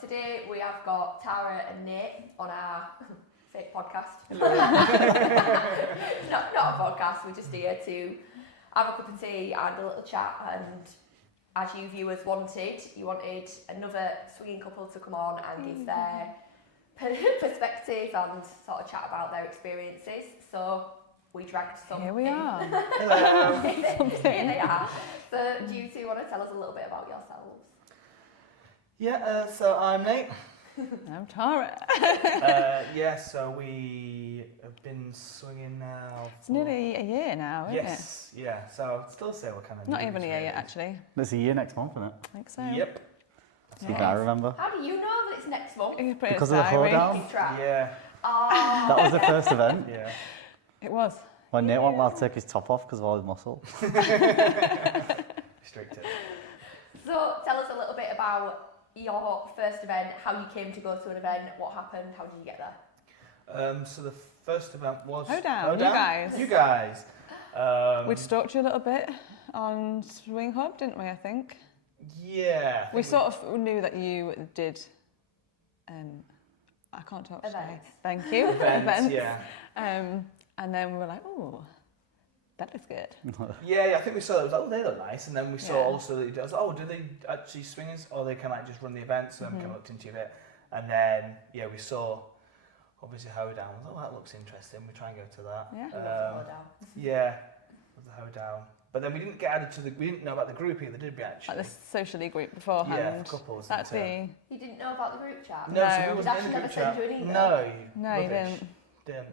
today we have got Tara and Nate on our fake podcast. not a podcast, we're just here to have a cup of tea and a little chat, and as you viewers wanted, you wanted another swinging couple to come on and give their perspective and sort of chat about their experiences. So we dragged some. Here we are. Hello. Here they are. So do you two want to tell us a little bit about yourselves? Yeah, so I'm Nate. I'm Tara. So we have been swinging now. It's nearly a year now, isn't it? Yes, yeah. So I'd still say we're kind of Not even a year yet, actually. It's a year next month, isn't it? I think so. Yep. See if I remember. How do you know that it's next month? You can put it Because in of the diary. hoedown? Keep track. Yeah. Oh. That was the first event. Yeah. It was. When Nate won't allowed to take his top off because of all his muscle. Restricted. So tell us a little bit about your first event, how you came to go to an event, what happened, how did you get there? So the first event was Hoedown, you guys. You guys. We'd stalked you a little bit on Swing Hub, didn't we, I think? Yeah. I We think sort of knew that you did, I can't talk today. Events. Thank you. Events, yeah. And then we were like, oh, that looks good. Yeah, I think we saw it. Was like, oh, they look nice, and then we saw Yeah. also that I was like, oh, do they actually swingers, or they can like just run the events? So I kind of looked into it, and then we saw obviously hoedown. I was like, oh, that looks interesting. We try and go to that. Yeah. Yeah, with the hoedown. But then we didn't get added to we didn't know about the group either, did we actually? Like the socially group beforehand. Yeah, for couples. That'd be. You didn't know about the group chat? No, so No. we Did wasn't Ash in the never group send chat. you an email? No, No, you rubbish. didn't.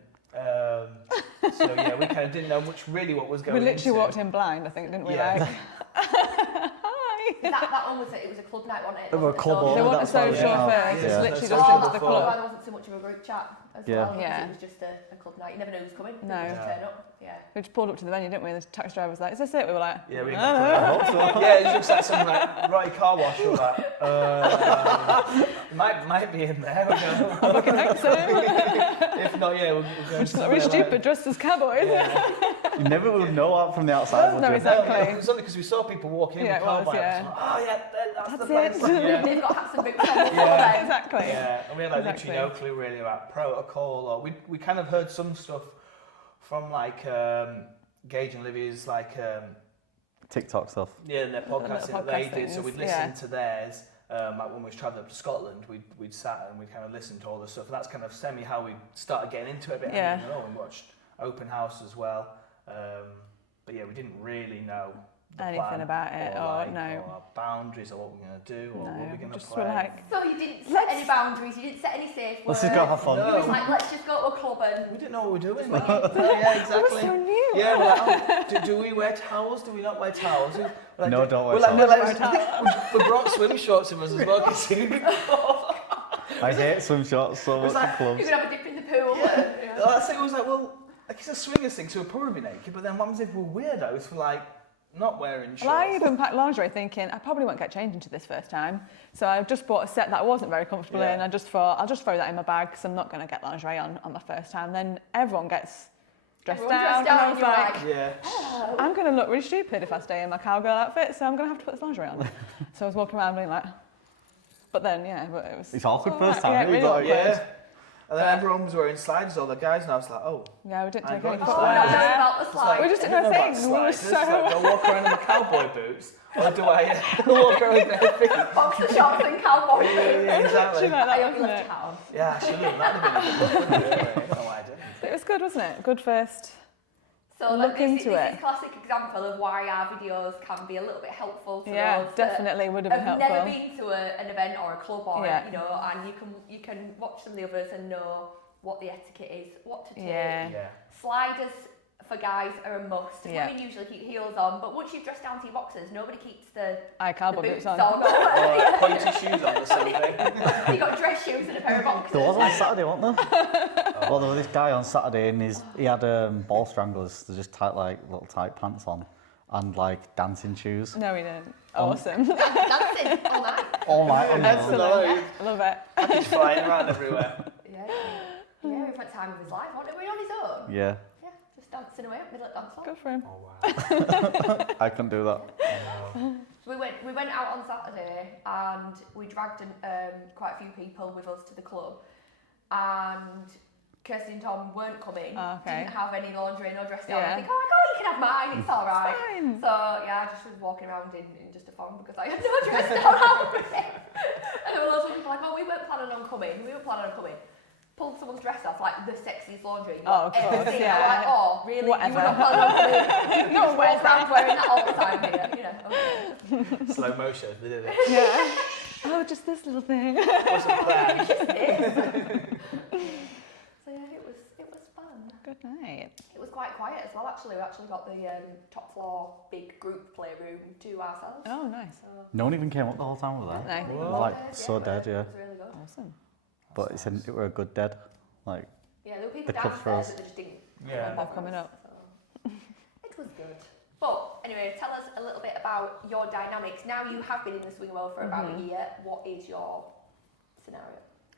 So yeah, we kind of didn't know really what was going We into. literally walked in blind, I think, didn't we? Yeah. Like, hi. That one was it was a club night, wasn't it? They were a club They all, want a that's why we social went out. first. It's Yeah. literally So just social into the before. club. There wasn't so much of a group chat as Yeah. well. because Yeah. It was just a club night. You never knew who was coming. No. People just No. turn up. Yeah. We just pulled up to the venue, didn't we? And the taxi driver was like, is this it? We were like, Yeah, we "Oh." yeah, it looks like some like Roy car wash or that. Might be in there. I fucking think so. If not, yeah, we'll go. It's not really stupid, dressed as cowboys. Yeah. You never would know that from the outside, would No, you? exactly. It was only because we saw people walking in Yeah, with it car was, bikes. yeah. Like, oh yeah, that's the That's place. it. Yeah. They've got hats and boots on before Yeah. then. Exactly. Yeah, and we had like Exactly. literally no clue really about protocol, or we kind of heard some stuff from like Gage and Livy's like TikTok stuff. their podcasting that they podcast did, so things, we'd listen to theirs. Like when we was travelling up to Scotland, we'd sat and we kind of listened to all the stuff, and that's kind of semi how we started getting into it a bit. Yeah. And we watched Open House as well, but yeah, we didn't really know the Anything plan about it, or no. or our boundaries, or what we're gonna do, or what we're gonna just play. were like, So you didn't set any boundaries. You didn't set any safe words. Let's just go have fun. No. It was like, let's just go to a club and. We didn't know what we were doing. Swinging. Yeah, it exactly. was so new. Yeah, we're like, oh, do we wear towels? Do we not wear towels? We're like, No, don't wear we're like, towels. no, like, we brought swim shorts with us as well, because you've seen before. I hate swim shorts so much was like- in clubs. You could have a dip in the pool. Yeah. Yeah. That's it. I was like, well, like it's a swingers thing, so we'll probably be naked. But then what happens if we're weirdos for like not wearing shorts? Well, I even packed lingerie thinking I probably won't get changed into this first time. So I just bought a set that I wasn't very comfortable Yeah. in. I just thought, I'll just throw that in my bag because I'm not going to get lingerie on my first time. Then everyone gets dressed Everyone down. dressed down And I and was you're like, like, Yeah. oh. I'm going to look really stupid if I stay in my cowgirl outfit, so I'm going to have to put this lingerie on. So I was walking around being like, but then, yeah, but it was... It's awkward all first right. time. Yeah, you really got- awkward. Yeah. And then everyone was wearing sliders, all the guys, and I was like, oh. Yeah, we didn't I take got any you Oh, photos. no, sliders. no, about the It's slide. We just I didn't don't know know things. about We were sliders, so- like, do I walk around in my cowboy boots, or do I walk around with bare feet? Boxer shorts and cowboy Yeah, boots. yeah, exactly. Literally like I that, hope you wasn't left it? your hat on. Yeah, I should have. That'd have been a good one. I don't know why I didn't. It was good, wasn't it? Good first. So Look this into is it. a classic example of why our videos can be a little bit helpful to Yeah, those that definitely would have been have helpful. never been to an event or a club or Yeah. you know, and you can watch some of the others and know what the etiquette is, what to take. Yeah. Yeah. Sliders for guys are a must. Yeah. Women usually keep heels on, but once you've dressed down to your boxers, nobody keeps the Cowboy boots boots on. Or pointy shoes on or something. You've got dress shoes and a pair of boxers. There was on Saturday, wasn't there? Well, there was this guy on Saturday and he had ball stranglers, they're just tight, like little tight pants on, and like dancing shoes. No, we didn't. Awesome. Dancing all night. Oh my, Excellent. Love it. He's flying around everywhere. Yeah, we've had time of his life, wasn't we, on his own? Yeah, Yeah, just dancing away up middle of the dance floor. Good for him. Oh wow. I couldn't do that. So we went out on Saturday and we dragged quite a few people with us to the club, and Kirsty and Tom weren't coming. Oh, okay. Didn't have any laundry, no dress down. Yeah. I think, oh my god, you can have mine. It's all right. Fine. So yeah, I just was walking around in just a thong because I had no dress down outfit. And there were loads of people like, oh, we weren't planning on coming. Pulled someone's dress off, like the sexiest laundry. Oh, of course, everything. yeah. I'm like, oh, really? Whatever. You were not planning on coming? No one wears walk around that. wearing that all the time here, you know. Okay. Slow motion, they did it. Yeah. Oh, just this little thing. Wasn't planned. So yeah, it was fun. Good night. It was quite quiet as well. Actually, we actually got the top floor big group playroom to ourselves. Oh, nice. So, No one even came up the whole time with that. No. I think Whoa. it was Like, dead, so dead, yeah. It was really good. Awesome. But it were a good dead. Like, Yeah, there were people The club downstairs throws. that they just didn't. Yeah. They're coming up. So, it was good. But anyway, tell us a little bit about your dynamics. Now you have been in the swing world for about a year. What is your scenario?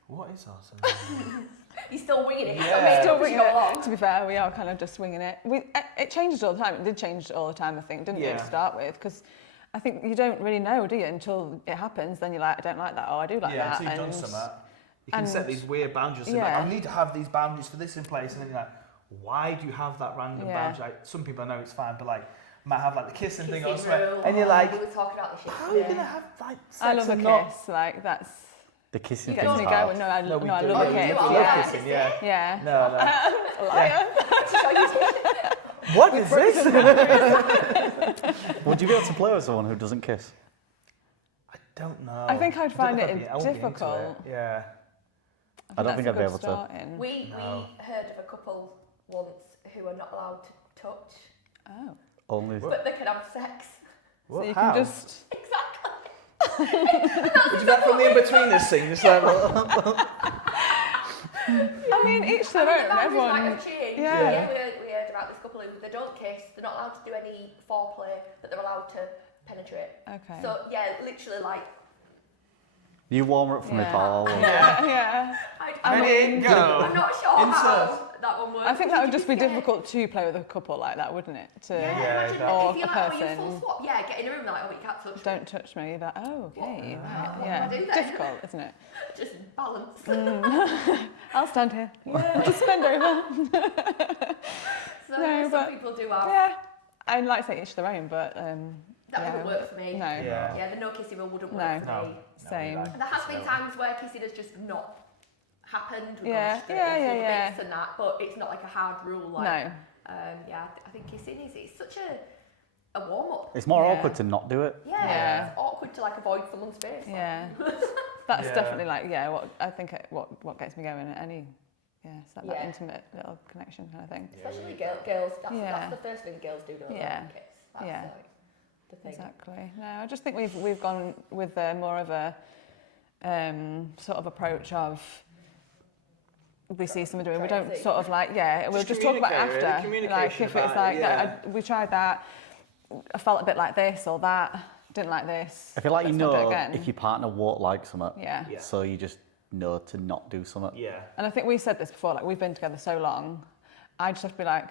What is our scenario? You're still winging it. Yeah. Still winging it along. To be fair, we are kind of just swinging it. It changes all the time. It did change all the time, I think, didn't it, Yeah. to start with? Because I think you don't really know, do you, until it happens. Then you're like, I don't like that, or I do like Yeah, that. until you've done something. You can and- set these weird boundaries. Yeah. Yeah. Like, I need to have these boundaries for this in place, and then you're like, why do you have that random Yeah. boundary? Like, some people know it's fine, but like, might have like the kissing thing or Kissing something, rule. and you're like, We were talking about this shit. how are you gonna have like sex I love a and not? kiss. Like, that's... the kissing Gets thing's me hard. going. No, I No, love we a do. Oh, kiss. you do? Oh, love yeah. kissing, yeah. Yeah. No, no. Liar. What is this? Would you be able to play with someone who doesn't kiss? I don't know. I think I'd find don't it know if I won't be into difficult. it. Yeah. I don't think that's I'd be a able good to. starting. We No. heard of a couple once who are not allowed to touch, Oh. Only. What? but they can have sex. So you How? can just... Exactly. Would you do that from the in-betweeners thing? Just like, I mean, each I their mean, own. the boundaries might Everyone... have changed. Yeah. We heard about this couple who they don't kiss, they're not allowed to do any foreplay, but they're allowed to penetrate. Okay. So yeah, literally like. You warm her up for me, Yeah. Paul. Yeah. I ready, mean, go. I'm not sure Insert. how that one works. I think that would just be scared. difficult to play with a couple like that, wouldn't it? To Yeah, Yeah, imagine exactly. if Or you're a like, oh, you full person. swap. Yeah, get in a room like, oh, but you can't touch me. don't touch me. That oh, okay, What? right, What do yeah, I do then? difficult, isn't it? Just balance. I'll stand here. Yeah. Just bend over. So No, yeah, some but- people do have. Yeah, I'd like to say each their own, but That yeah. wouldn't work for me. No, Yeah. Yeah, the no kissing rule wouldn't No. work for No. me. same. No, There has been times where kissing has just not happened. We've Yeah, just done yeah, it in yeah, little yeah. bits and that, but it's not like a hard rule. Like, No, yeah, I think kissing is it's such a warm up. It's more Yeah. awkward to not do it. Yeah, Yeah. it's awkward to like avoid someone's face. like. yeah, that's Yeah. definitely like what I think what gets me going at any. Yeah, it's like that Yeah. intimate little connection kind of thing. Especially girls. That's Yeah. the first thing girls do. Don't they? Yeah. Kiss. That's Yeah. like the thing. Exactly. No, I just think we've gone with more of a sort of approach of we see someone doing, we don't Crazy. sort of like we'll Just just talk about it communicate, really. after. Communication Like if it's about it, like yeah. we tried that, I felt a bit like this or that, didn't like this. I feel like you let's not do it know again. if your partner won't like something, Yeah. Yeah. so you just know to not do something. Yeah. And I think we said this before, like we've been together so long, I just have to be like,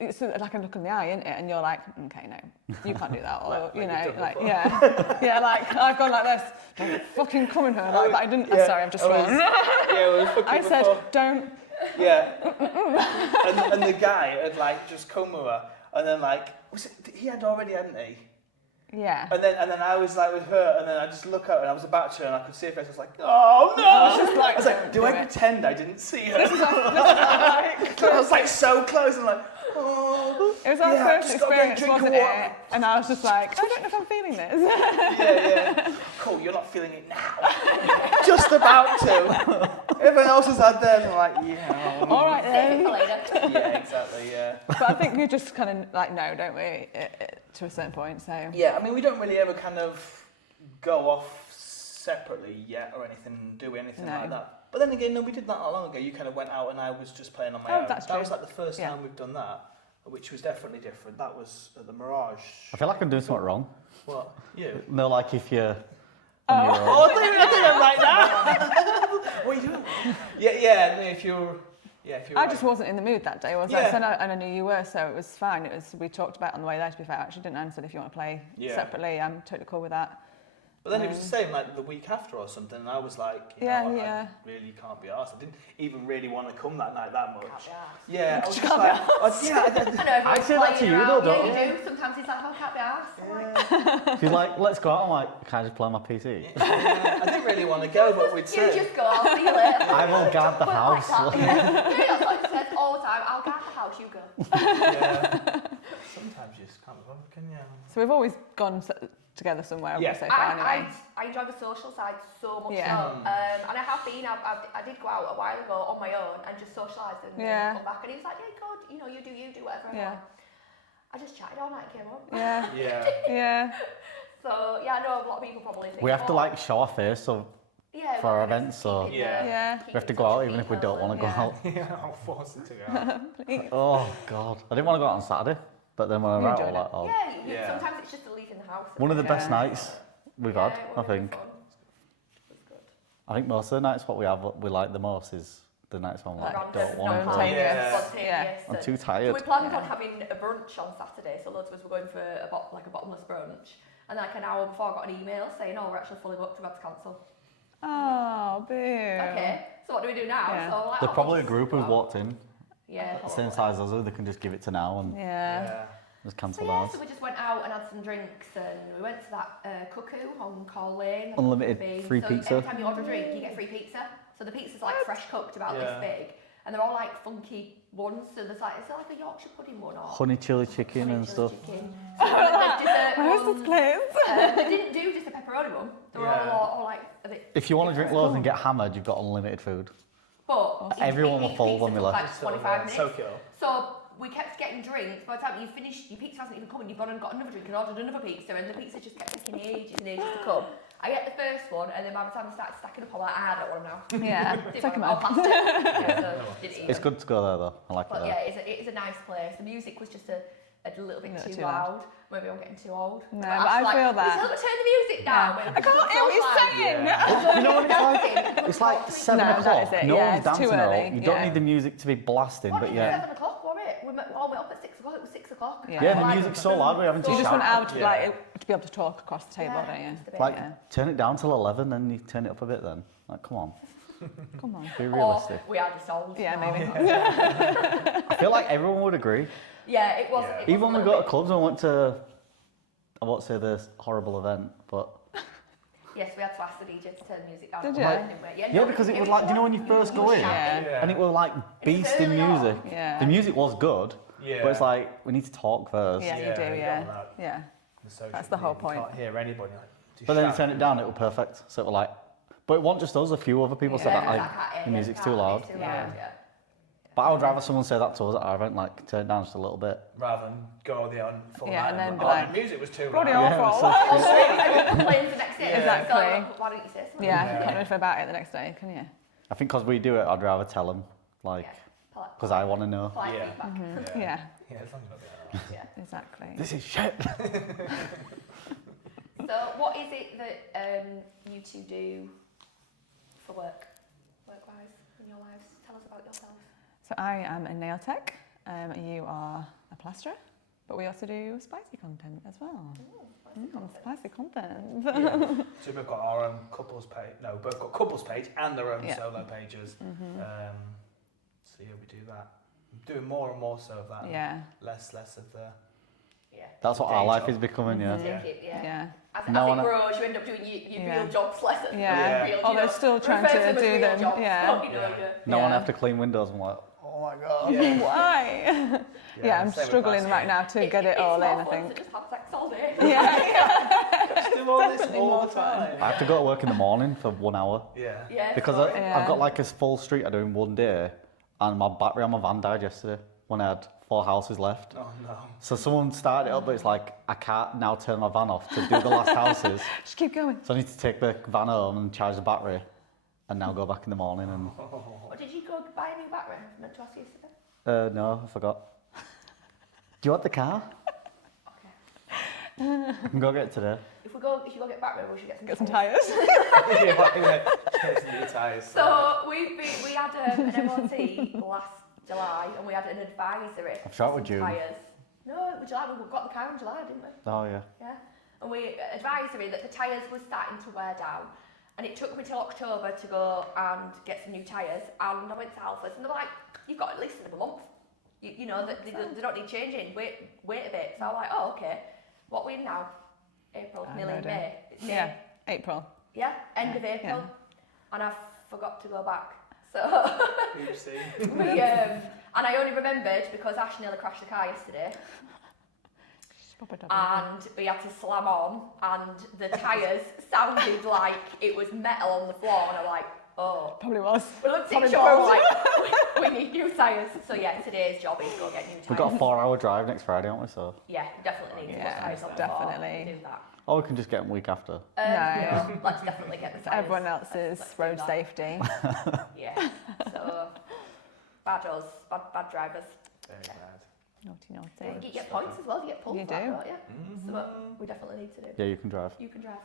it's like a look in the eye, isn't it? And you're like, okay, no, you can't do that, or Like you you've know, done like before. yeah, like I've gone like this, don't fucking come in her, like, but I didn't. Yeah, Sorry, I've just I was- sworn. Yeah, we were fucking I said, before. don't. Yeah. and the guy had like just come with her, and then like he had already, hadn't he? Yeah. And then I was like with her, and then I just look at her, and I was about to, and I could see her face. I was like, oh no! I was just like, I was like, don't do do I it. pretend I didn't see her? This is our, I was like so close, and like, oh. it was our yeah, first just gotta get a experience, drink of wasn't water. it? And I was just like, I don't know if I'm feeling this. Yeah. Cool, you're not feeling it now. Just about to. Everyone else has had theirs, and I'm like, yeah. All right Save it for then. later. Yeah, exactly. Yeah. But I think we just kind of like know, don't we, to a certain point. So Yeah, I mean, we don't really ever kind of go off separately yet or anything, do anything No. like that. But then again, no, we did that not long ago. You kind of went out and I was just playing on my Oh, own. that's That true. was like the first Yeah. time we've done that, which was definitely different. That was at the Mirage. I feel like I'm doing something wrong. What? You? No, like if you're on your own. Oh, I thought you were doing it right now. What are you doing? Yeah, no, if you're Yeah, if you I just wasn't in the mood that day, was I? Yeah. So, and I knew you were, so it was fine. We talked about it on the way there, to be fair. I actually didn't answer if you want to play separately. I'm totally cool with that. But then it was the same, like the week after or something, and I was like, you Yeah, know, yeah. I really can't be arsed. I didn't even really want to come that night that much. Can't be arsed. Yeah, I was just Can't like, be yeah, I know, I say that to you though, don't yeah, you? you do. Sometimes it's like, oh, I can't be arsed. She's like, let's go out. I'm like, can I just play on my PC? yeah, I didn't really want to go, but we'd You say. just go, I'll see you later. I will guard the But house. Like that, yeah, that's what it says all the time. I'll guard the house, you go. Yeah. Sometimes you just can't be bothered, can you? So we've always gone together somewhere Yeah. so far anyway. I enjoy the social side so much Yeah. so. And I have been, I did go out a while ago on my own and just socialised and Yeah. come back. And he was like, yeah, good, you know, you do whatever I Yeah. want. I just chatted all night and came home. Yeah, Yeah. yeah. So, yeah, I know a lot of people probably think, We have to oh, like show our face, so yeah, for our we're events, so- keeping Yeah. Yeah. we have to go out even if we don't want to go Yeah. out. Yeah, I'll force it to go out. Oh God, I didn't want to go out on Saturday, but then when we You were out, I enjoyed was like, oh. Yeah, Yeah. sometimes it's just leaving the house. One of the Yeah. best nights we've had, it I was really think. fun. It was good. I think most of the nights what we like the most is the nights when we like, Random, don't want to. spontaneous. Yeah. spontaneous. I'm and- too So tired. we planned Yeah. on having a brunch on Saturday, so loads of us were going for a bottomless brunch. And like an hour before I got an email saying, oh, we're actually fully booked, we've had to cancel. Oh, boo. Okay, so what do we do now? Yeah. So, like, They're oh, probably a we'll group just who's go out. walked in, Yeah, the same probably. size as us, they can just give it to now and Yeah. just So cancel yeah, ours. so we just went out and had some drinks and we went to that Cuckoo on Call Lane. Unlimited free so pizza. Every time you order a drink, you get free pizza. So the pizza's like fresh cooked, about Yeah. this big. And they're all like funky ones. So there's like, is there like a Yorkshire pudding one or Honey chili chicken honey and chili stuff. chicken? So there's dessert Where's this ones. place? They didn't do just a pepperoni one. They were Yeah. all like a bit. If you want to drink different. loads and get hammered, you've got unlimited food. But Everyone each were full pizza when we took left. Like 25 minutes. So cool. So we kept getting drinks. By the time you finished, your pizza hasn't even come, and you've gone and got another drink and ordered another pizza, and the pizza just kept taking ages and ages to come. I get the first one, and then by the time I started stacking up, I'm like, I don't want them now. Yeah, Didn't take 'em want out. them. I'll pass it. Yeah, so didn't eat It's them. good to go there though. I like it But there. yeah, it is a nice place. The music was just a little bit Yeah, too too loud. Maybe I'm getting too old. No, But but I Ash's feel like, that. "Tell them to turn the music down. I can't hear what you're saying. Yeah. You know what it's like? It's like 7 No, that o'clock. is it. No Yeah, one's it's too dancing at all. early. You don't Yeah. need the music to be blasting, What but did yeah. 7 o'clock, was it? We all went up at 6 o'clock. It was 6 o'clock. Yeah. Yeah, the Like, music's so loud we're having to You just want shout. out to, Yeah. like, to be able to talk across the table, Yeah, don't you? just a bit. Like, Yeah. turn it down till 11, then you turn it up a bit then. Like, come on, Come on. be Or realistic. we are just old. Yeah, now. maybe. I feel like everyone would agree. Yeah, it was. Yeah. It was Even a when we little go to bit- clubs and went to, I won't say this horrible event, but Yes, we had to ask the DJ to turn the music down. Did at you? one point, didn't we? yeah, no, because it was like, you know when you first go in, shouting. Yeah. and it was like beasting early on. music. Yeah. The music was good, Yeah. but it's like, we need to talk first. Yeah, you Yeah, do, you yeah. got that. Yeah. The social That's the whole media, point. You can't hear anybody. Like, just But then you shout. turn it down, it was perfect. So it was like, but it wasn't just us, a few other people said Yeah. that, like, the music's too loud. It's too Yeah. loud, yeah. But I would rather someone say that to us at our event, like, turn it down just a little bit. Rather than go there on full Yeah, night and then be be like, the music was too bloody loud. Yeah, awful. it's Also, everyone complains the next day. Yeah. Exactly. So, like, why don't you say something? Yeah, Yeah. you can't do anything about it the next day, can you? I think because we do it, I'd rather tell them, like, Polite- because I want to know. polite Yeah. feedback. Mm-hmm. Yeah, Yeah, as long as I do Yeah. exactly. This is shit. So, what is it that you two do for work-wise in your lives? Tell us about yourself. So I am a nail tech, you are a plasterer, but we also do spicy content as well. Spicy content. Yeah. So we've got our own couples page. No, both got couples page and their own Yeah. solo pages. Mhm. So yeah, we do that. I'm doing more and more so of that. Yeah, Less of the. Yeah. That's what Day our life job. is becoming, yeah. Mhm. Take it, yeah. yeah, As, No as one- it grows, you end up doing your Yeah. real jobs less than yeah. real, Oh, you they're know, still trying refer to them as do real them. jobs, Yeah. you know, Yeah. yeah. No one Yeah. have to clean windows. I'm like, oh my god. Yeah. Why? Yeah, I'm same with struggling plastering. right now to get it It's all more in, I fun think. to just have sex all day. Yeah, Just do all this Definitely all more the fun. time. I have to go to work in the morning for 1 hour. Yeah. Yeah, Because sorry. I've got like a full street I do in one day, and my battery on my van died yesterday when I had 4 houses left. Oh no. So someone started it up, but it's like, I can't now turn my van off to do the last houses. just keep going. So I need to take the van home and charge the battery, and now go back in the morning and... Or did you go buy a new battery? I meant to ask you yesterday. No, I forgot. Do you want the car? Okay. I can go get it today. If you go get battery, we should get some. Get some tires. tyres. Yeah, like, chasing the tyres. So we had an MOT last July, and we had an advisory. I'm sure it was for June. tyres. No, it was July. We got the car in July, didn't we? Oh yeah. Yeah. And we advisory that the tyres were starting to wear down, and it took me till October to go and get some new tyres. And I went to Alpha's, and they're like, "You've got at least another month. You know that they don't need changing. Wait a bit." So I'm like, "Oh, okay. What are we in now? April, nearly May. Yeah, April. Yeah, end of April." Yeah. And I forgot to go back. So Oopsie. we and I only remembered because Ash nearly crashed the car yesterday, and we had to slam on, and the tyres sounded like it was metal on the floor, and I'm like, oh. Probably was. We looked at each other like, we need new tyres. So yeah, today's job is go get new tyres. We've got a 4-hour drive next Friday, haven't we? So. Yeah, definitely need to put tyres on definitely. before we do that. Or we can just get them week after. No. Let's definitely get the For tyres. everyone else's Let's do road that. safety. Yeah. So bad us, bad drivers. Very bad. Naughty. You get points as well. You get pulled You for that, do. don't you? So we definitely need to do. Yeah, you can drive. You can drive.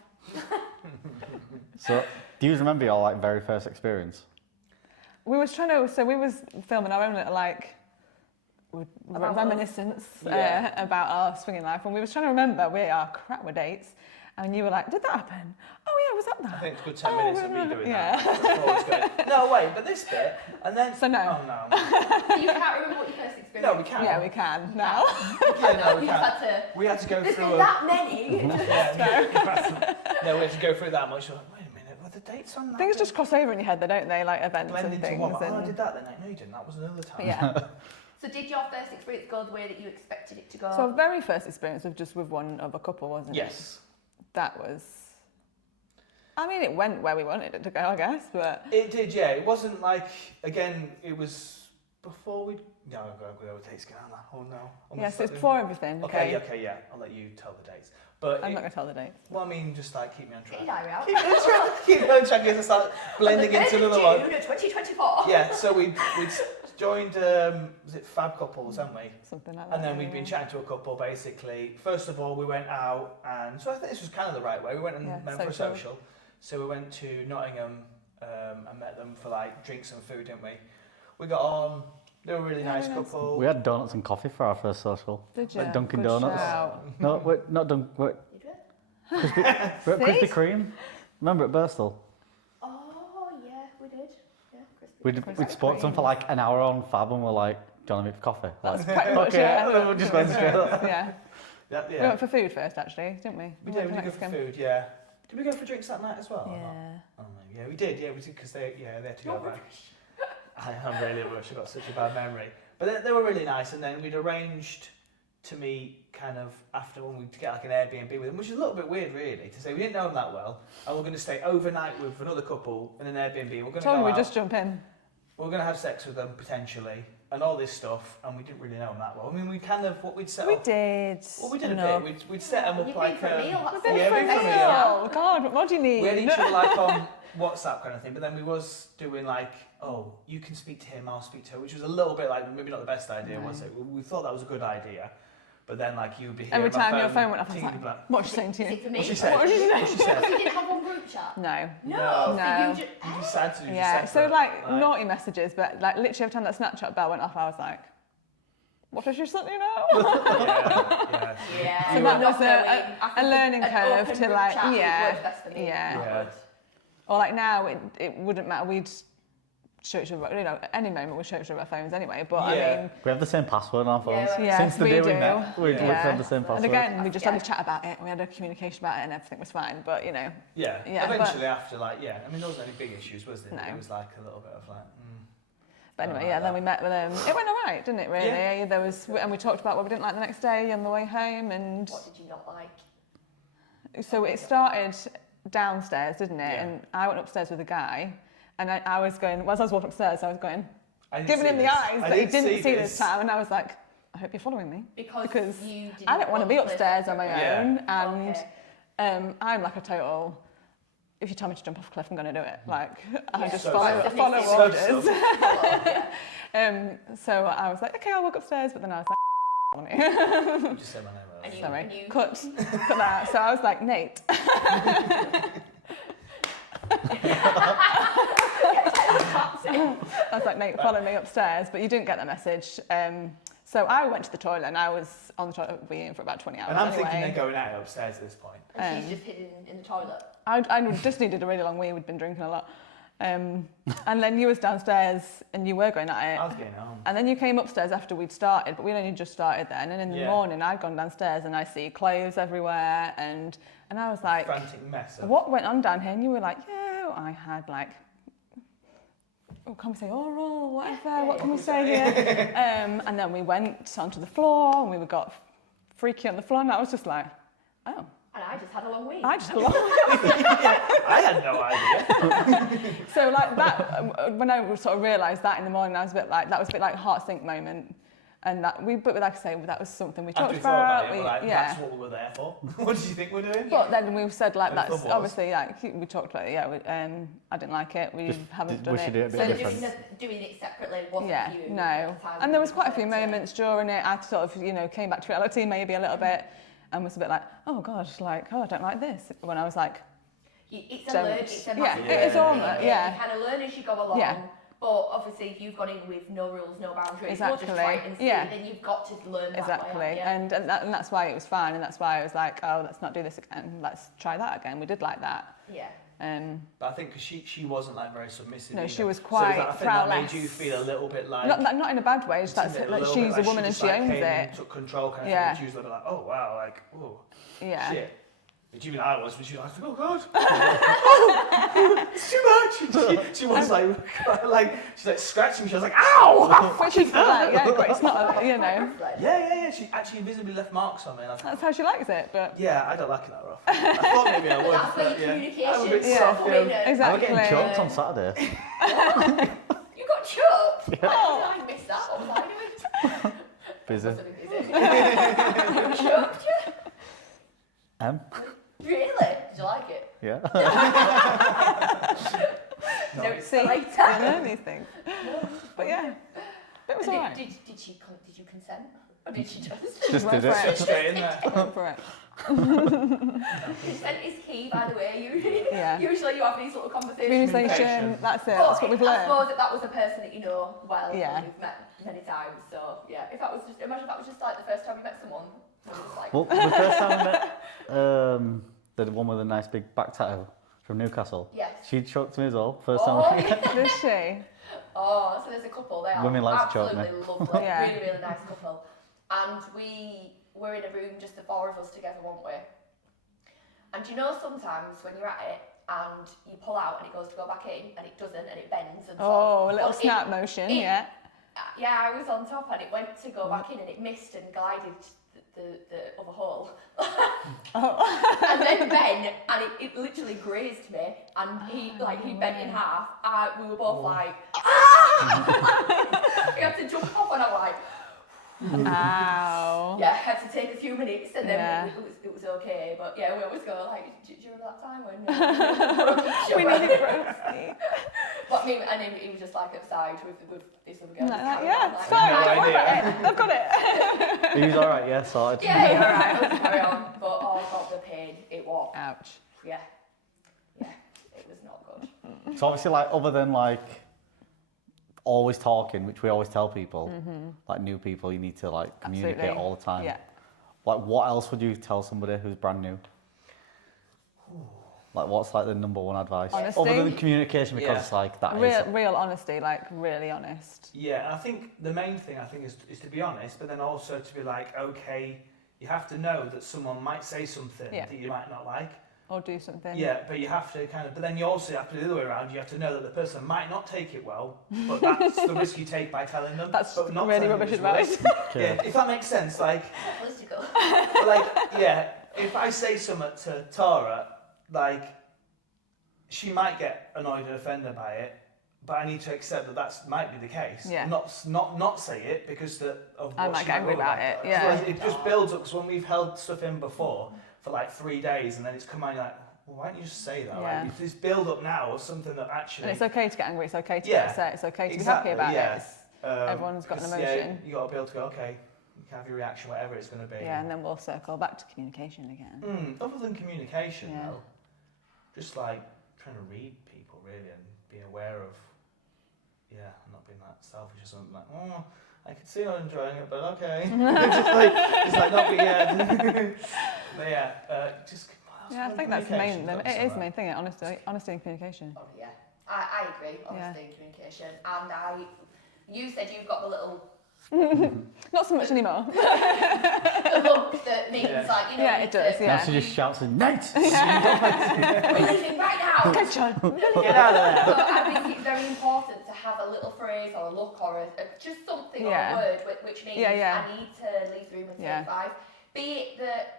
So, do you remember your like very first experience? We was filming our own little like About reminiscence Yeah. about our swinging life, and we was trying to remember we are crap with dates, and you were like, "Did that happen? Oh yeah, was that I that?" think it's a good 10 minutes of me no, doing yeah. that. Before it's going, no, wait, but this bit, and then... So no. Oh, no. You can't remember what your first experience No, we can. Yeah, we can now. Yeah, no, we You can. had to. We had to go There's through been a... that many. No, we had to go through that much. You're like, wait a minute, were the dates on that? Things bit? just cross over in your head, though, don't they? Like events blend and into things. one. Oh, I And did that then. Like, no, you didn't. That was another time. yeah. So did your first experience go the way that you expected it to go? So our very first experience was just with one other couple, wasn't it? Yes. That was. I mean, it went where we wanted it to go, I guess, but. It did, yeah. It wasn't like, again, it was before we... No, we got dates going on that. Oh, no. Yes, it's before everything. Okay, yeah. I'll let you tell the dates. But I'm not going to tell the dates. Well, I mean, just like keep me on Get your track. diary out. Keep me on track as I start blending into another one. June 2024. Yeah, so we'd joined, was it Fab Couples, hadn't we? Something like that. And then we'd been chatting to a couple, basically. First of all, we went out, and so I think this was kind of the right way. We went and met for a social. So we went to Nottingham and met them for like drinks and food, didn't we? We got on. They were a really nice couple. We had donuts and coffee for our first social. Did you? Like Dunkin' Good Donuts. shout. No, wait, not Dunkin'. Wait, Did we? Krispy Kreme. Remember at Birstall? Oh, yeah, we did. Yeah, Krispy We'd spoke to them for like an hour on Fab, and we're like, "Do you want to meet for coffee?" That's Like, pretty much okay, it. we just went straight up. Yeah. Yeah, We went for food first, actually, didn't we? We did go for food, yeah. Did we go for drinks that night as well? or not? Yeah. Oh, no, yeah, we did, because they had to go back. I'm really rubbish, I've got such a bad memory. But they were really nice, and then we'd arranged to meet kind of after when we'd get like an Airbnb with them, which is a little bit weird really, to say we didn't know them that well, and we're going to stay overnight with another couple in an Airbnb. We're going to Told go me out, we just jump in. we're going to have sex with them potentially, and all this stuff, and we didn't really know them that well. I mean, we kind of, what we'd set We up... did. Well, we did enough. a bit. We'd set them up You've like... been for a meal, that's Yeah, it. been for a meal. Oh, God, what more do you need? We had each other like on WhatsApp kind of thing, but then we was doing like, oh, you can speak to him, I'll speak to her, which was a little bit like maybe not the best idea, was it? We thought that was a good idea, but then like you would be hearing Every time my your phone went off, I was tingling like, black. what's she saying to Is you? it for me? What she said? What did you What she said? You didn't have one group chat? No. No. No. So No. You just sad to do. Yeah, so like naughty messages, but like literally every time that Snapchat bell went off, I was like, what does she suddenly know? yeah. Yeah. So You that were was not knowing. I a think learning an curve open to group like, chat would yeah, work best for me. yeah. Not Yeah. good. Or like now, it wouldn't matter. We'd show each other, any moment we'd show each other our phones anyway. But Yeah. I mean, We have the same password on our phones. Yeah, yeah, Since the we day we do. met, we've had the same and password. again, we just had Yeah. a chat about it. We had a communication about it, and everything was fine. But Yeah. Yeah, but- Eventually, after like, I mean, there wasn't any big issues, was there? No. It was like a little bit of like. But anyway, like yeah, that. then we met with them. It went all right, didn't it, really? Yeah. There was, and we talked about what we didn't like the next day on the way home. And What did you not like? so it started downstairs, didn't it? Yeah. And I went upstairs with a guy. And I was going, as I was walking upstairs, I was going, I didn't giving see him the this. eyes I that he didn't see this. this time. And I was like, I hope you're following me. Because you didn't I don't want to be play upstairs on my Yeah. own. And Okay. I'm like a total, if you tell me to jump off a cliff, I'm going to do it. Like, I Yeah. just So follow tough. follow So orders. Yeah. So I was like, okay, I'll walk upstairs. But then I was like, follow me. You just said my name. And you- Sorry, and you- cut that. So I was like, Nate. I was like, Nate, follow me upstairs, but you didn't get that message. So I went to the toilet and I was on the toilet with Ian for about 20 hours. And I'm anyway. thinking they're going at it upstairs at this point. And she's just hidden in the toilet. I just needed a really long wee. We'd been drinking a lot. And then you was downstairs and you were going at it. I was getting home. And then you came upstairs after we'd started, but we'd only just started then. And in the morning, I'd gone downstairs and I see clothes everywhere. And I was like, frantic mess. What went on down here? And you were like, I had like, can we say oral, whatever, what can we say here? And then we went onto the floor and we got freaky on the floor. And I was just like, oh. And I just had a long week. I just had a long I had no idea. So like that, when I sort of realised that in the morning, I was a bit like, that was a bit like heart sink moment. And that but like I say, that was something we talked After we thought about it, we, we're like, yeah. that's what we were there for. What did you think we're doing? But then we said like, And that's footballs. obviously like, we talked about it, I didn't like it, we haven't done we should do it a it. bit So different. doing it separately wasn't Yeah, for you. no. at the time, And there was you quite a few said, moments during it, I sort of, came back to reality maybe a little bit and was a bit like, oh gosh, like, I don't like this. When I was like, It's a don't. learn, it's a Yeah, massive it is learning all, thing. yeah. You kind of learn as you go along. Yeah. But obviously, if you've gone in with no rules, no boundaries, Exactly, you'll just try it and see, yeah. then you've got to learn that exactly. way. And that's why it was fine. And that's why I was like, oh, let's not do this again. Let's try that again. We did like that. Yeah. But I think 'cause she wasn't like very submissive. No, either. she was So quite I think that made prowless. you feel a little bit like. Not in a bad way, just that's timid, like little she's bit, a like woman and just, she like, owns came and it. took control kind of Yeah. thing. She was a little bit like, oh wow, like, oh, Yeah. shit. But even I was, when she was like, oh god, it's too much. She was like, she's like scratching me. She was like, ow! Which is like, yeah, but it's not, Yeah. She actually visibly left marks on me. And I That's how she likes it, but yeah, I don't like it that rough. I thought maybe I would. That's where but your yeah. communication I'm a bit Yeah. soft. come in. exactly. I was getting choked on Saturday. You got choked? Oh, I missed that. What was I doing? Busy. You were choked? Really? Did you like it? Yeah. No, See, later. you learn these things. But yeah, it was And alright. did you consent? Or did she just? Just Went did for it. it. Straight in there. Went for it. Consent is key, by the way. Yeah. Usually you have these little conversations. Communication, that's it. That's what we've I learned. suppose that was a person that you know well, Yeah. and you've met many times. So yeah, if that was just imagine that was just like the first time you met someone. And it was like, Well, the first time I met the one with a nice big back tattoo from Newcastle, yes. she choked me as well. First time. Oh, yeah. Did she? Oh, so there's a couple. They are Women like to choke me. absolutely lovely. Yeah. Really, really nice couple. And we were in a room, just the four of us together, weren't we? And you know, sometimes when you're at it and you pull out and it goes to go back in and it doesn't and it bends and Oh, a little Well, snap motion, yeah. Yeah, I was on top and it went to go back in and it missed and glided the other hole. And then Ben, and it literally grazed me and he bent in half. We were both like, ah! We had to jump off and I'm like, Ow. yeah, I had to take a few minutes and then Yeah. it was okay. But yeah, we always go like, do you remember that time when We needed broski. But I mean, and he was just like outside with this other girl. Like, yeah, it's Like, fine. No Don't worry idea. about it. I've got it. He was all right. Yeah, sorted. Yeah, you're alright, let's carry on. But oh god, the pain, it was. Ouch. Yeah, it was not good. So obviously, like, other than like always talking, which we always tell people, like new people, you need to like communicate Absolutely. all the time. Yeah. Like, what else would you tell somebody who's brand new? Like, what's like the number one advice? Honesty. Other than communication, because Yeah. it's like that Real honesty, like really honest. Yeah, and I think the main thing is to be honest, but then also to be like, okay, you have to know that someone might say something Yeah. that you might not like. Or do something. Yeah, but you have to but then you also have to do the other way around. You have to know that the person might not take it well, but that's the risk you take by telling them. That's but not really telling them rubbish is advice. worse. Okay. Yeah, if that makes sense, like, Political. like, yeah, if I say something to Tara, like, she might get annoyed and offended by it, but I need to accept that might be the case. Yeah. Not say it because of I what might she get angry go about it, yeah. Otherwise it just builds up, because when we've held stuff in before for like 3 days and then it's come out, you're like, well, why don't you just say that? Yeah. Like, if this build up now of something that actually... And it's okay to get angry, it's okay to Yeah, get upset, it's okay to exactly, be happy about yeah. it. Everyone's got an 'cause, emotion. Yeah, you got to be able to go, okay, you can have your reaction, whatever it's going to be. Yeah, and then we'll circle back to communication again. Other than communication, Yeah. though, just like trying to read people really and being aware of, and not being like selfish or something. Like, oh, I can see you're enjoying it, but okay. just like not be. But yeah, just. Yeah, I think that's the main. It is the main thing. Honesty and communication. Oh yeah, I agree. Honesty and communication, and you said you've got the little. Not so much anymore. The look that means like, you know. Yeah, it does. Yeah. Now she just shouts in, Nate! We're leaving right now. Good John. Get out of there. So I think it's very important to have a little phrase or a look or just something or a word which means I need to leave the room at 5. Be it that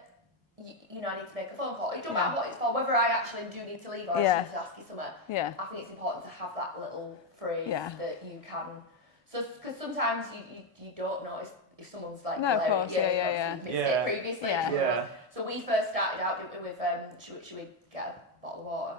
you know, I need to make a phone call. It doesn't matter what it's for, whether I actually do need to leave or I just need to ask you something. Yeah. I think it's important to have that little phrase that you can. So, because sometimes you don't know if someone's like, no, of course, missed it previously. Yeah. So we first started out with should we get a bottle of water?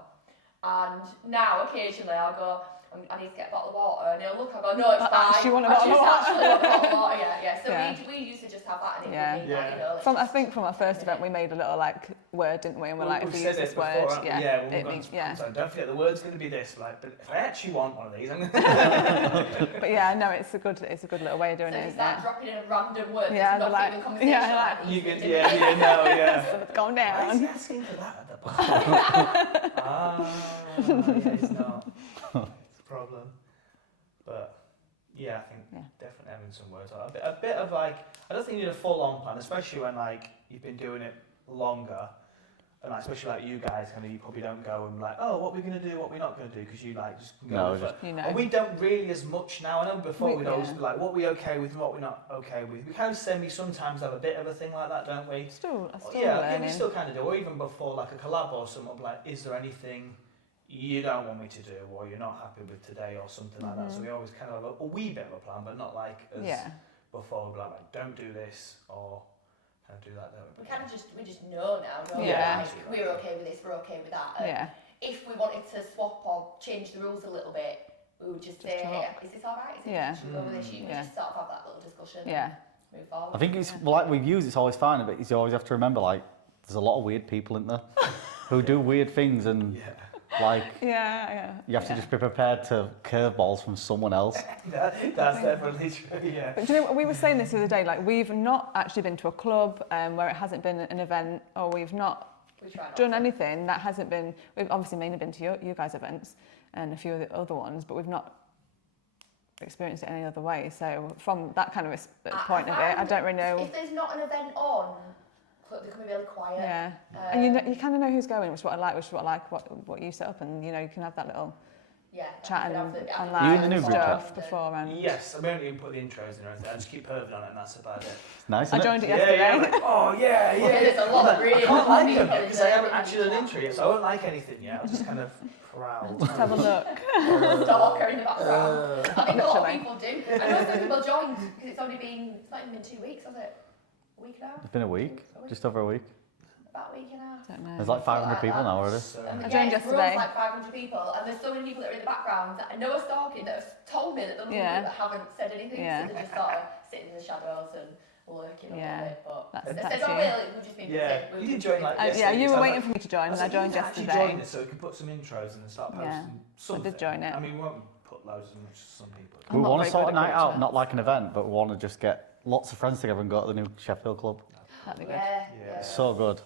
And now occasionally I'll go, I need to get a bottle of water, and he'll look, I go, no, it's fine. Actually want a bottle of water. Actually want a bottle of water, yeah. So we used to just have that, and it would mean that, you know. I think from our first event we made a little like word, didn't we? And we're like, if we use this word, it means, don't forget the word's going to be this, like, but if I actually want one of these, I'm going to. But yeah, no, it's a good little way of doing it. It's like dropping in a random word. Yeah, that's not even conversation. Yeah, like you could, yeah. So it's gone down. Why is he asking for that at the bottom? It's not. It's a problem. But yeah, I think definitely having some words. A bit of like, I don't think you need a full-on plan, especially when like you've been doing it longer, and like, especially like you guys, kind of, you probably don't go and like, oh, what we're gonna do, what we're not gonna do, because you like just go with it. And we don't really as much now. I know before we'd always be like, what we okay with, and what we're not okay with. We kind of sometimes have a bit of a thing like that, don't we? Still we still kind of do. Or even before like a collab or something, like, is there anything you don't want me to do, or you're not happy with today, or something like that. So we always kind of have a wee bit of a plan, but not like as before. We'd be like, don't do this, or kind of do that. We kind of just know now, don't we? Yeah. Like, we're okay with this, we're okay with that. And if we wanted to swap or change the rules a little bit, we would just say, is this all right? Is it should we go with this? We just sort of have that little discussion. Yeah. Move forward. I think it's like with views, it's always fine, but you always have to remember, like, there's a lot of weird people in there who do weird things, and like, you have to just be prepared to curveballs from someone else. That's definitely true, yeah. But do you know, we were saying this the other day, like, we've not actually been to a club where it hasn't been an event, or we've not done anything that hasn't been, we've obviously mainly been to you guys' events and a few of the other ones, but we've not experienced it any other way. So from that kind of point of it, I don't really know. If there's not an event on, they can be really quiet. Yeah, and you kind of know who's going, which is what I like, what you set up, and you know, you can have that little chat and laugh and stuff beforehand. Yes, I don't even put the intros in or anything. I just keep Irvin on it, and that's about it. It's nice. I joined it yesterday. Yeah. There's a lot of really. I can't like them because I haven't actually done an intro yet, so I won't like anything yet. I'll just kind of prowl. Just have a look. Stalker in the background. I think a lot of people do. I know some people joined because it's not even been 2 weeks, has it? A week now? It's been a week, just over a week. About a week and a half. Don't know. There's like 500 people now already. I joined yesterday. Like 500 people, and there's so many people that are in the background that I know are stalking that have told me that they're looking that haven't said anything, so they're just sort of sitting in the shadows and lurking a little bit. But they said, oh, really? We've just been busy. You did join like yesterday. You were waiting for me to join, and I joined yesterday. Actually join it so we can put some intros and start posting something. I did join it. I mean, we won't put loads of some people. We want to sort a night out, not like an event, but we want to just get lots of friends together and go to the new Sheffield club. That'd be good. Yeah. It's so good.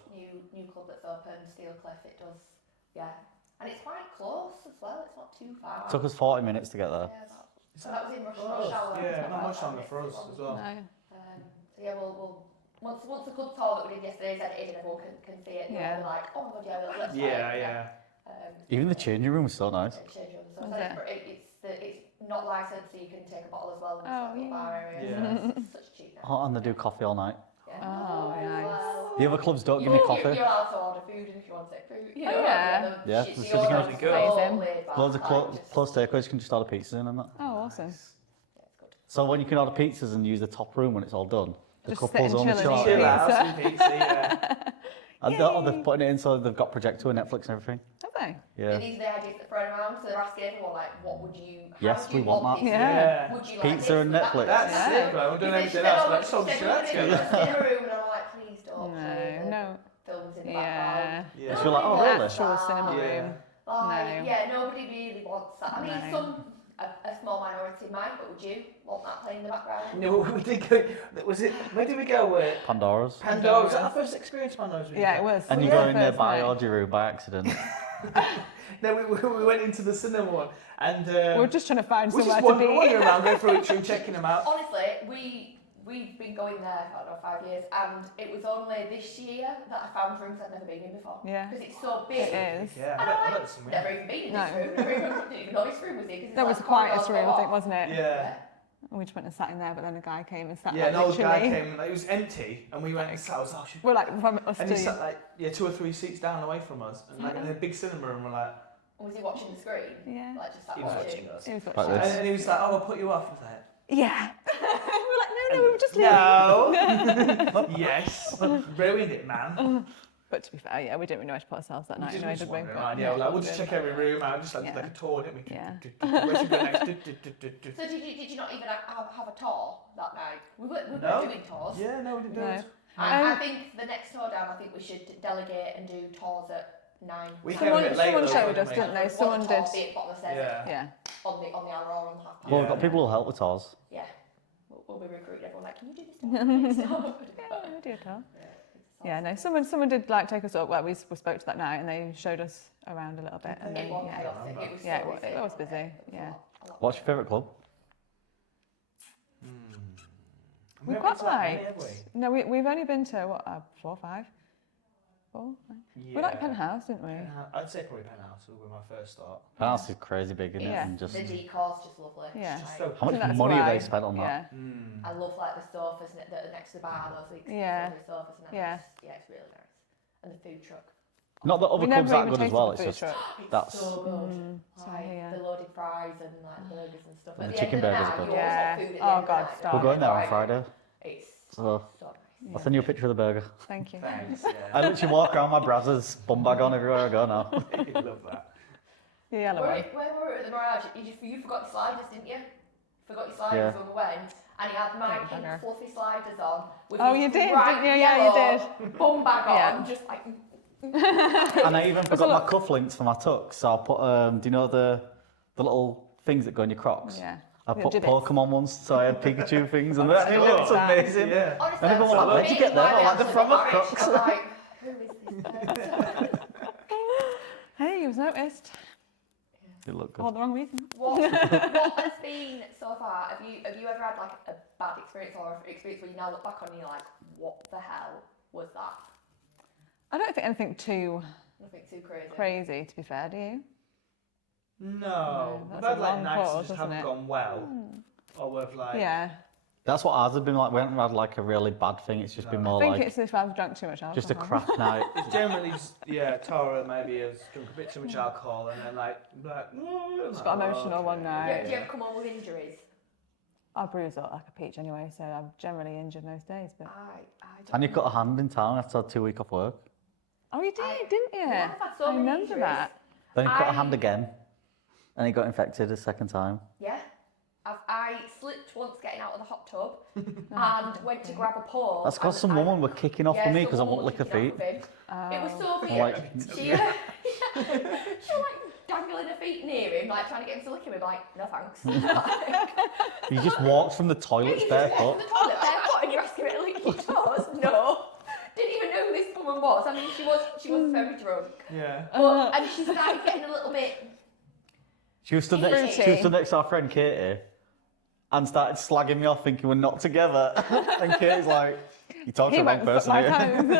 New club that's open, Steel Cliff, it does. Yeah. And it's quite close as well, it's not too far. It took us 40 minutes to get there. So that was in rush hour. Yeah, not much longer for us as well. No. So yeah, we'll once the club tour that we did yesterday is edited and everyone can see it, we're like, oh my god, let's try it. Even the changing room was so nice. It's not licensed, so you can take a bottle as well. And bar area. Such cheap. And they do coffee all night. Oh, nice. The other clubs don't give me coffee. You're allowed to order food if you want to take food. You know, Yeah, the so you can order's so laid back, loads of like, close takeaways, you can just order pizzas in and that. Oh, awesome. Yeah, it's good. So when you can order pizzas and use the top room when it's all done, the Just couples sit and only chill and chill eat out. Chill out, some pizza, And they're putting it in so they've got projector and Netflix and everything. Have they? Yeah. These are the ideas that thrown around, so they're asking everyone, like, what would you... Yes, we want that. Pizza? Yeah. Would you like Pizza this? and Netflix. That's sick, right? We're doing anything else, but let's all share that together. In a room, and I'm like, please don't. No. Films in the Yeah. background. Yeah. You're like, oh, really? Actual cinema Yeah. room. Like, No. Yeah, nobody really wants that. I mean, No. a small minority in mind, but would you want that playing in the background? No, we did go. Was it? Where did we go? Pandora's. Pandora. Was that our first experience, Pandora's? Yeah, it was. And you go in there by Audrey room by accident. No, we went into the cinema one, and we're just trying to find we're somewhere just to be. wandering around, going through each room, checking them out. Honestly, we've been going there, I don't know, 5 years, and it was only this year that I found rooms I'd never been in before. Yeah. Because it's so big. It is. Yeah, And I I'm bet like, it's some never even been in No. this room. Didn't even know this room was here. 'Cause it's That like was the quietest corridors room, I go think, off. wasn't it? Yeah. We just went and sat in there, but then a guy came and sat Yeah, an like, old guy literally. came, like, it was empty, and we went and sat. I was like, oh, should... We're like, from us And to he sat like 2 or 3 seats down away from us, and like in a big cinema, and we're like, Was he watching the screen? Yeah. Like just sat he was watching? watching us. He was Like watching. this. And he was like, oh, I'll put you off. I was like, Yeah. We're like, no, we were just leaving. no. Yes. Ruined it, man. But to be fair, yeah, we didn't really know where to put ourselves that night We anyway, just did we? wandering around, yeah, like, we'll just check every room out, just like, Yeah. like a tour, didn't we? Yeah. Where should we go next? So did you not even have a tour that night? We were No. doing tours. Yeah, no, we didn't do No. it. I think the next tour down, I think we should delegate and do tours at 9. We nine. came a bit late, Someone though, showed didn't us, we? didn't they? One Someone tour, did. be at bottom of the stairs, Yeah. Yeah. on the Aurora on half. Well, we've Yeah. got people who'll help with tours. Yeah. We'll be recruiting everyone like, can you do this tour? Next tour? Yeah, we did, huh? Yeah, Yeah, no, someone did like take us up. Well, we spoke to that night, and they showed us around a little bit. And It then, was yeah, chaotic. It was Yeah, so it was busy, It was yeah. a lot. What's your favourite club? We We've haven't got been to that many, like have we? no, we've only been to what 4 or 5. 4. We like Penthouse, didn't we? I'd say probably Penthouse would be my first thought. Penthouse is crazy big, isn't Yeah. it? And just The decor's just lovely. Yeah. Just so how much That's money have why, they spent on that? Yeah. I love like the sofas that are next to the bar, those like Yeah. sofas and that. Yeah. Yeah, it's really nice. And the food truck. Not that other We clubs never that even good as tasted well. the It's food just truck. It's That's- so good. So, Like yeah. the loaded fries and like burgers and stuff. And At the the chicken end of the burgers night, are you good. always Yeah. want food at the Oh, end of the God, night, stop. we're going there on Right. Friday. It's So so nice. I'll send you a picture of the burger. Thank you. Thanks. I Yeah. literally walk around my Brazzers bum bag on everywhere I go now. I love that. The yellow one. Where were we at the Mirage? You forgot your sliders, didn't you? Forgot your sliders Yeah. when we went. And he had my Don't pink bugger. fluffy sliders on. With Oh, his you did, bright didn't you? Yeah, you yellow bum bag on, Yeah. just like. And I even a forgot my lot- cufflinks for my tux. So I put, do you know the little things that go in your Crocs? Yeah. I The put gibbets. Pokemon ones, so I had Pikachu things, and it looks Oh, amazing. Yeah. Honestly, And everyone I'm like, where'd you get that? amazed I'm like, by they're from the a actual Crocs. I'm like, who is this person? Hey, you was noticed. It looked For good. the wrong reason. What has been so far? Have you ever had like a bad experience or an experience where you now look back on and you're like, what the hell was that? I don't think anything too Nothing too crazy. crazy, to be fair, do you? No. that's We've had a like long nights pause, that just isn't haven't it? gone well. Or we've like. Yeah. That's what ours have been like. We haven't had like a really bad thing. It's just been No. more I think like it's if I've drunk too much alcohol. just a crap night. It's generally just, yeah, Tara maybe has drunk a bit too much alcohol and then like Just got emotional one night. Do you ever come on with injuries? I bruise up like a peach anyway, so I'm generally injured most days. But I don't And you know. cut a hand in town after 2 weeks off work. oh, you did, I- didn't you? Yeah, I've had so I many remember injuries. that. Then he cut a I- hand again, and he got infected a second time. Yeah. I slipped once getting out of the hot tub and went to grab a pole. That's because and some woman were kicking off yeah, with me some because I woman won't lick her kicking feet. off with him. It was so I'm weird. like, She was like dangling her feet near him, like trying to get him to lick him. I'm like, no thanks. you just walked from the You toilets just walk barefoot. from the toilet barefoot and you're asking me to lick your toes? No. Didn't even know who this woman was. I mean, she was very drunk. Yeah. But, and she started getting a little bit. She was stood next. She was stood next to our friend Katie, and started slagging me off, thinking we're not together. And Katie's like, "You talking to He the wrong went person like here." home.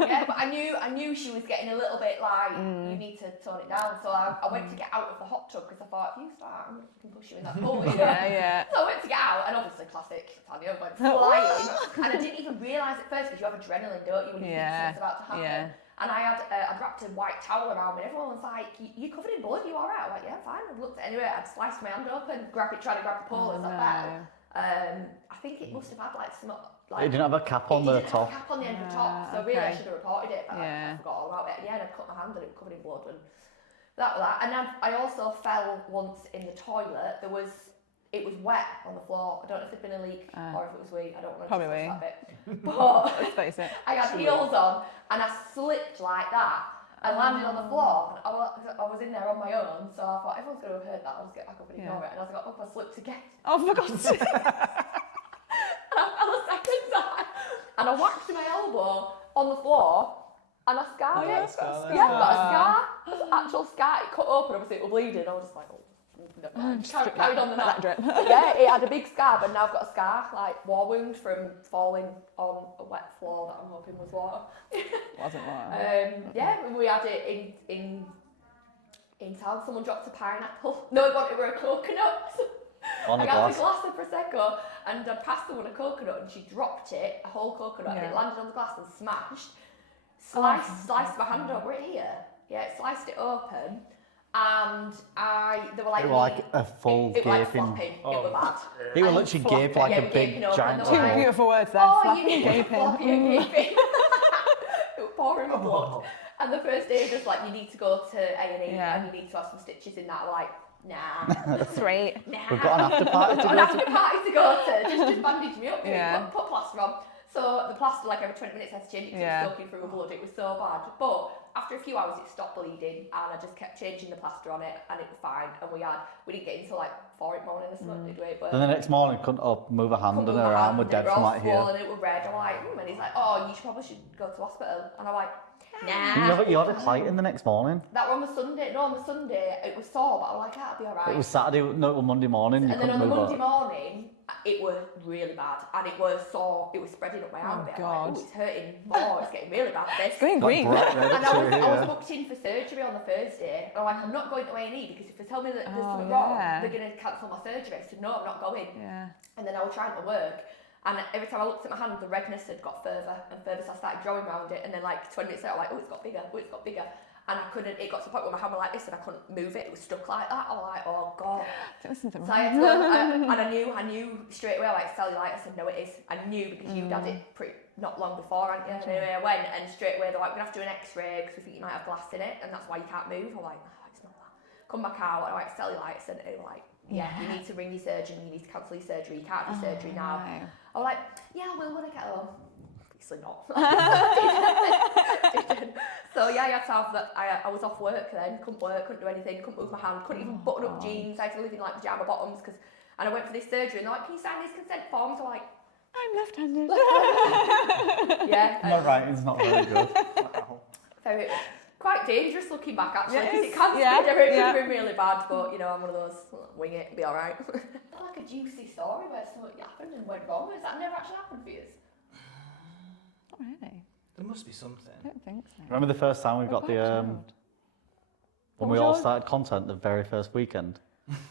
Yeah, but I knew she was getting a little bit like, you need to tone it down. So I went to get out of the hot tub because I thought, if you start, I can push you in that pool. Yeah, yeah. So I went to get out, and obviously classic Tanya went flying, and I didn't even realise at first because you have adrenaline, don't you, when you think something's about to happen. Yeah. And I'd wrapped a white towel around me, and everyone was like, "You covered in blood? You all right?" I'm like, "Yeah, I'm fine." I looked anyway. I'd sliced my hand open, trying to grab the pole as I fell. I think it must have had like some like. It didn't have a cap on the It didn't top. have a cap on the end of the top, so really I okay. should have reported it, but I Yeah. forgot all about it. And yeah, I'd cut my hand and it was covered in blood, and that was that. And I also fell once in the toilet. It was wet on the floor. I don't know if there'd been a leak or if it was wee. I don't want to Probably discuss wee. that bit. But Let's face it. I had heels on and I slipped like that. I landed on the floor, and I was in there on my own, so I thought, everyone's going to have heard that, I'll just get back up and ignore it. And I was like, oh, I slipped again. Oh, for God's sake. And I fell a second time, and I whacked my elbow on the floor, and I scarred it. Yeah, I've got a scar, an actual scar. It cut open, obviously it was bleeding. I was just like, oh, never mind. Carried on the night. Yeah, it had a big scar, but now I've got a scar, like war wound from falling on a wet floor that I'm hoping was water. Wasn't water. Yeah, we had it in town. Someone dropped a pineapple. No, it were a coconut. On I a got glass. a glass of Prosecco, and I passed someone a coconut, and she dropped it, a whole coconut, and it landed on the glass and smashed. Sliced my hand over it here. Yeah, it sliced it open, and they were like... It was like a full It was like gaping... flopping. It was bad. It was literally gaped like a big giant... Two beautiful words there, flapping, gaping. Floppy and gaping. It was pouring my blood. And the first day, just like, you need to go to A&E and you need to have some stitches in that. I'm like, nah. Sweet. Nah. We've got an after party to go to. An after party to go to. Just bandage me up. Put plaster on. So the plaster, like every 20 minutes, I had to change it because it was soaking through my blood. It was so bad. But after a few hours, it stopped bleeding, and I just kept changing the plaster on it, and it was fine. And we didn't get into like 4 in the morning or something, did we? But Then the next morning, couldn't move a hand, and her arm was dead from like here. And it was red. I'm like, and he's like, oh, you probably should go to hospital. And I'm like, nah. You had a clyting the next morning. That was on the Sunday. No, on the Sunday it was sore, but I'm like, that'll be alright. It was Saturday, no, it was Monday morning. And then on the Monday morning, it was really bad, and it was sore. It was spreading up my arm a bit. God. Like, it's hurting more. It's getting really bad. This. Green. And I was booked in for surgery on the Thursday. And I'm like, I'm not going to A&E because if they tell me that there's something wrong, they're going to cancel my surgery. I said, no, I'm not going. Yeah. And then I was trying to work. And every time I looked at my hand, the redness had got further and further, so I started drawing around it. And then like 20 minutes later, I'm like, oh, it's got bigger. And I couldn't, it got to the point where my hand was like this and I couldn't move it. It was stuck like that. I was like, oh God. There was something So wrong. I had to go, and I knew straight away, like, cellulitis. I said, no, it is. I knew because you'd had it not long before, hadn't you? And anyway, I went, and straight away they're like, we're going to have to do an x-ray because we think you might have glass in it, and that's why you can't move. I'm like, no, it's not that. Come back out, and I'm like, cellulitis, and they were like, yeah, you need to ring your surgeon, you need to cancel your surgery, you can't have your surgery now. No. I was like, yeah, I will when I get home. Obviously not. Didn't. So yeah, I had to have that. I was off work then, couldn't work, couldn't do anything, couldn't move my hand, couldn't even button up jeans. I had to live in like pyjama bottoms and I went for this surgery and they're like, can you sign these consent forms? I'm like, I'm left-handed. yeah. My writing's not very good. Very, quite dangerous looking back actually, because Yes, it can yeah, speed everything. yeah. It could be really bad, but you know, I'm one of those, wing it, be alright. Like a juicy story where something happened and went wrong. Has that never actually happened for you? Not really. There must be something. I don't think so. Remember the first time we got the... when we all started content the very first weekend?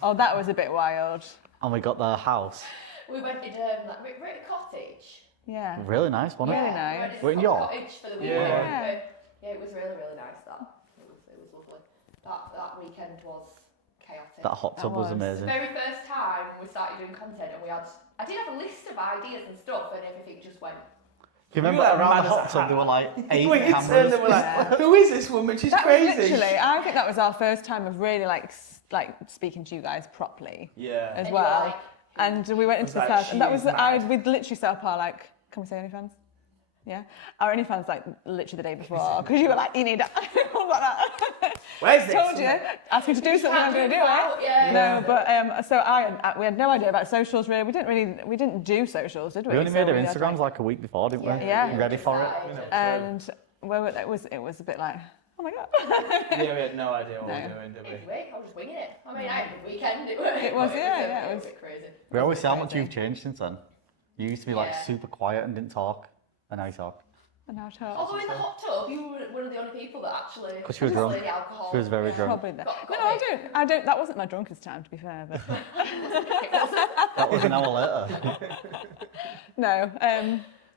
Oh, that was a bit wild. And we got the house. We went in like we're at a cottage. Yeah. Really nice, wasn't it? Really nice. We We're in York. Cottage for the weekend. Yeah. Yeah, it was really, really nice. It was lovely. That weekend was chaotic. That hot tub was was. amazing. The very first time we started doing content, and I did have a list of ideas and stuff, and everything just went. Do you remember You were around mad the as a hot tub hat. there were like 8 We turned cameras? and we're like, who is this woman? She's That was crazy. literally, I think that was our first time of really like speaking to you guys properly Yeah. as And you were well. like, And we went into the like, first, and that she was, is mad. we'd literally set up our like, can we say OnlyFans? Yeah? Our OnlyFans like literally the day before, because you were like, you need that. I was like that. Where's this? Told you, asked me to do something, I'm going to do it. Yeah. No, but so we had no idea about socials really. We didn't do socials, did we? We only So made our had, Instagrams like a week before, didn't we? Yeah. Ready for it? And it was a bit like, oh my God. Yeah, we had no idea what we were doing, did we? Anyway, I was just winging it. I mean, I had a good weekend. It was, a bit crazy. We always say how much you've changed since then. You used to be like Yeah. super quiet and didn't talk, and now you talk. And now talk. Although in the hot tub, you were one of the only people that actually. 'Cause she was drunk. The alcohol. She was very drunk. Probably that. Got No, me. I don't. That wasn't my drunkest time, to be fair. But That was an hour later. no.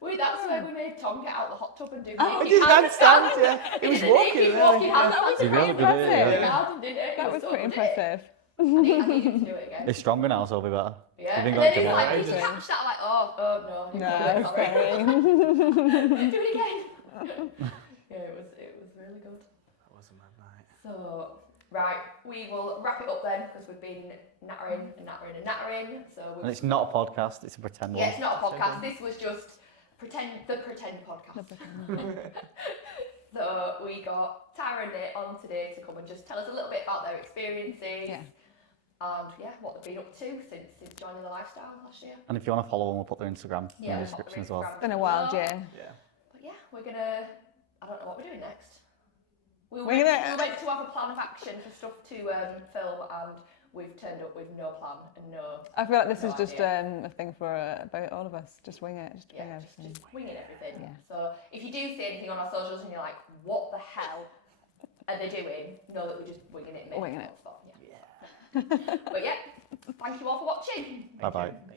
Wait, that's where we made Tom get out of the hot tub and do Oh, naked handstands, yeah. He was walking, walking yeah. handstands. was He really pretty did it, impressive. yeah. Garden did it. That He was so pretty good at it. impressive. I need him to do it again. It's stronger now, so it'll be better. Yeah, You've been and going then he's to like, work. did you catch that? I'm like, oh no. No, Sorry. sorry. Do it again. Yeah, it was really good. That was a mad night. So, right, we will wrap it up then because we've been nattering. So And it's not a podcast, it's a pretend one. yeah, it's not a podcast. This was just the pretend podcast. So we got Tara and Nate on today to come and just tell us a little bit about their experiences. Yeah. And what they've been up to since joining the lifestyle last year. And if you want to follow them, we'll put their Instagram in the we'll put description their as well. Instagram It's been a wild below. year. Yeah. But yeah, we're gonna. I don't know what we're doing next. We were We're meant gonna- to have a plan of action for stuff to film, and we've turned up with no plan and no. I feel like this No is just idea. a thing for about all of us. Just wing it. Just wing everything. Just winging everything. Yeah. So if you do see anything on our socials and you're like, what the hell are they doing? Know that we're just winging it. Winging it. Yeah. But yeah, thank you all for watching. Bye bye. Thank you.